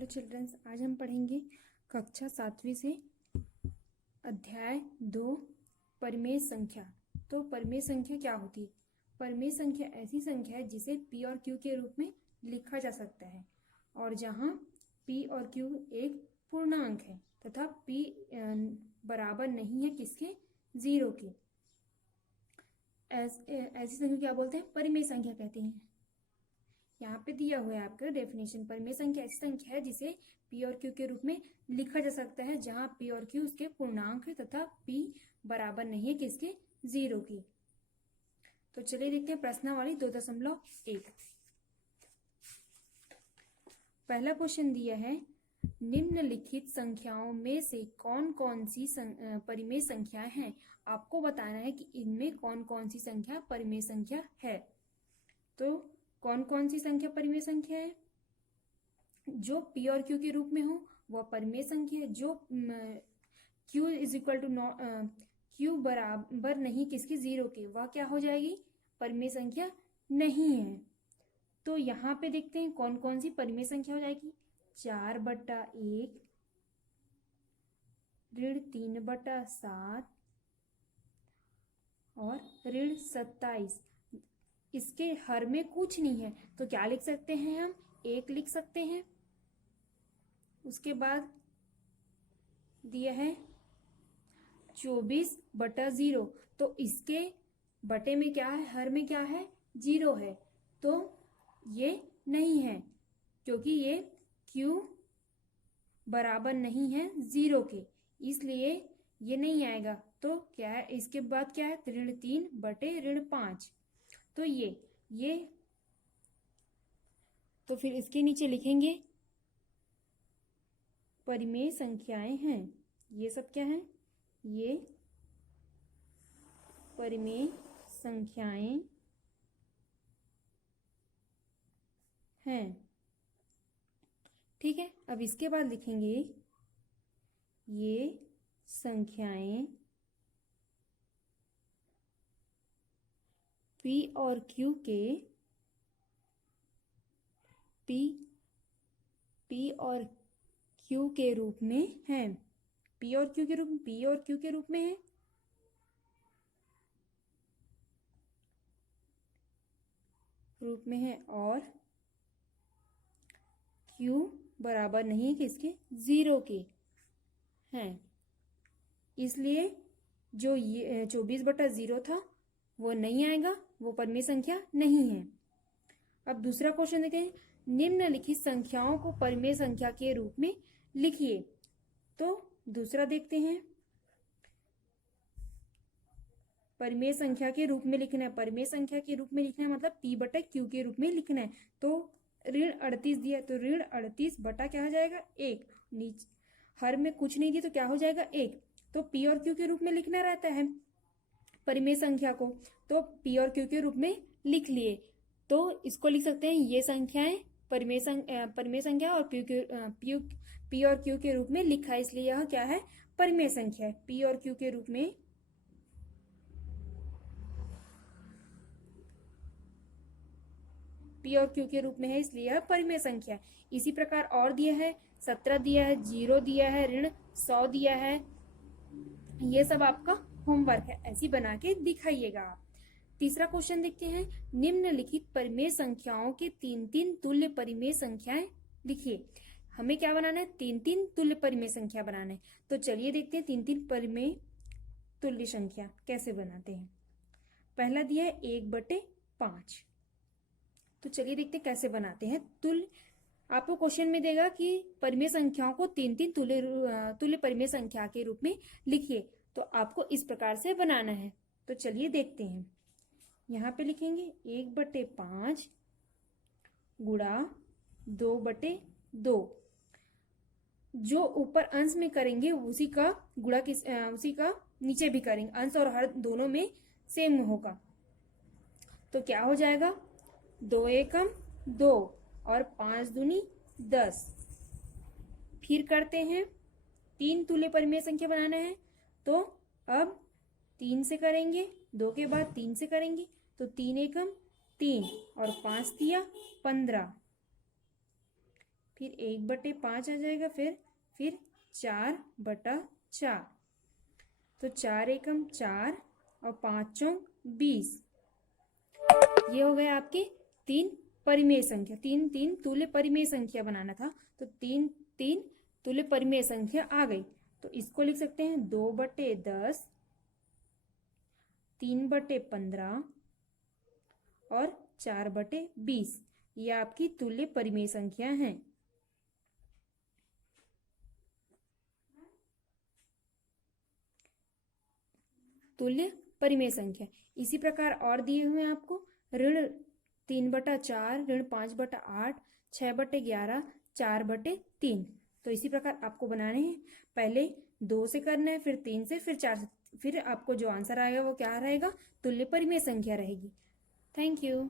Hello children's, आज हम पढ़ेंगे कक्षा 7वीं से अध्याय 2 परिमेय संख्या। तो परिमेय संख्या क्या होती है? परिमेय संख्या ऐसी संख्या है जिसे p और q के रूप में लिखा जा सकता है और जहाँ p और q एक पूर्णांक है तथा p बराबर नहीं है किसके? 0 के। ऐसी संख्या क्या बोलते हैं? परिमेय संख्या कहते हैं। यहाँ पे दिया हुआ है आपका डेफिनेशन। परिमेय संख्या ऐसी संख्या है जिसे p और q के रूप में लिखा जा सकता है जहाँ p और q उसके पूर्णांक है तथा p बराबर नहीं है किसके? 0 की। तो चलिए देखते हैं प्रश्नावली 2.1। पहला क्वेश्चन दिया है, निम्नलिखित संख्याओं में से कौन कौन सी परिमेय संख्याएं हैं। आपको बताना है कि इनमें कौन कौन सी संख्या परिमेय संख्या है। तो कौन कौन सी संख्या परिमेय संख्या है? जो p और q के रूप में हो वह परिमेय संख्या है। जो q is equal to q बराबर नहीं किसके? 0 के, वह क्या हो जाएगी? परिमेय संख्या नहीं है। तो यहाँ पे देखते हैं कौन कौन सी परिमेय संख्या हो जाएगी। 4/1, ऋण 3/7 और ऋण 27। इसके हर में कुछ नहीं है तो क्या लिख सकते हैं? हम 1 लिख सकते हैं। उसके बाद दिया है 24/0, तो इसके बटे में क्या है? हर में क्या है? 0 है, तो ये नहीं है क्योंकि ये q बराबर नहीं है 0 के, इसलिए ये नहीं आएगा। तो क्या है? इसके बाद क्या है? ऋण 3/5। तो ये तो फिर इसके नीचे लिखेंगे परिमेय संख्याएं हैं। ये सब क्या है? ये परिमेय संख्याएं हैं। ठीक है, अब इसके बाद लिखेंगे ये संख्याएं p और q के p और q के रूप में हैं। p और q के रूप में है। और q बराबर नहीं है किसके? 0 के हैं। इसलिए जो ये 24/0 था वो नहीं आएगा, वो परिमेय संख्या नहीं है। अब दूसरा क्वेश्चन देखते हैं, निम्नलिखित संख्याओं को परिमेय संख्या के रूप में लिखिए। तो दूसरा देखते हैं, परिमेय संख्या के रूप में लिखना है। परिमेय संख्या के रूप में लिखना है मतलब p/q के रूप में लिखना है। तो ऋण 38 दिया तो ऋण 38 बटा क्या हो जाएगा? 1। नीचे हर में कुछ नहीं दिया तो क्या हो जाएगा? 1। तो p और q के रूप में लिखना रहता है परिमेय संख्या को, तो p और q के रूप में लिख लिए। तो इसको लिख सकते हैं ये संख्याएं परिमेय संख्या और p और q के रूप में लिखा है, इसलिए यह क्या है? परिमेय संख्या है। p और q के रूप में p और q के रूप में है, इसलिए यह परिमेय संख्या है। इसी प्रकार और दिया है 17 दिया है, 0 दिया है, ऋण 100 दिया है। ये सब आपका होमवर्क है, ऐसी बना के दिखाइएगा आप। तीसरा क्वेश्चन देखते हैं, निम्नलिखित परिमेय संख्याओं के 3-3 तुल्य परिमेय संख्याएं लिखिए। हमें क्या बनाना है? 3-3 तुल्य परिमेय संख्या बनाना है। तो चलिए देखते हैं 3-3 परिमेय तुल्य संख्या कैसे बनाते हैं। पहला दिया है 1/5। तो चलिए देखते हैं कैसे बनाते हैं। तुल्य आपको क्वेश्चन में देगा कि परिमेय संख्याओं को 3-3 तुल्य परिमेय संख्या के रूप में लिखिए, तो आपको इस प्रकार से बनाना है। तो चलिए देखते हैं। यहाँ पे लिखेंगे 1/5 गुणा 2/2। जो ऊपर अंश में करेंगे उसी का गुणा उसी का नीचे भी करेंगे। अंश और हर दोनों में सेम होगा। तो क्या हो जाएगा? 2 एकम 2 और 5 दूनी 10। फिर करते हैं 3 तुल्य परिमेय संख्या बनाना है, तो अब 3 से करेंगे, 2 के बाद 3 से करेंगे, तो 3 एकम 3 और 5 दिया 15। फिर 1/5 आ जाएगा, फिर 4/4। तो 4 एकम 4 और 5 चौक 20। ये हो गए आपके 3 परिमेय संख्या। 3 3 तुल्य परिमेय संख्या बनाना था, तो 3 3 तुल्य परिमेय संख्या आ गई। तो इसको लिख सकते हैं 2/10, 3/15 और 4/20। ये आपकी तुल्य परिमेय संख्या है। तुल्य परिमेय संख्या। इसी प्रकार और दिए हुए हैं आपको ऋण 3/4, ऋण 5/8, 6/11, 4/3। तो इसी प्रकार आपको बनाने हैं। पहले 2 से करना है, फिर 3 से, फिर 4 से। फिर आपको जो आंसर आएगा वो क्या रहेगा? तुल्य परिमेय संख्या रहेगी। Thank you.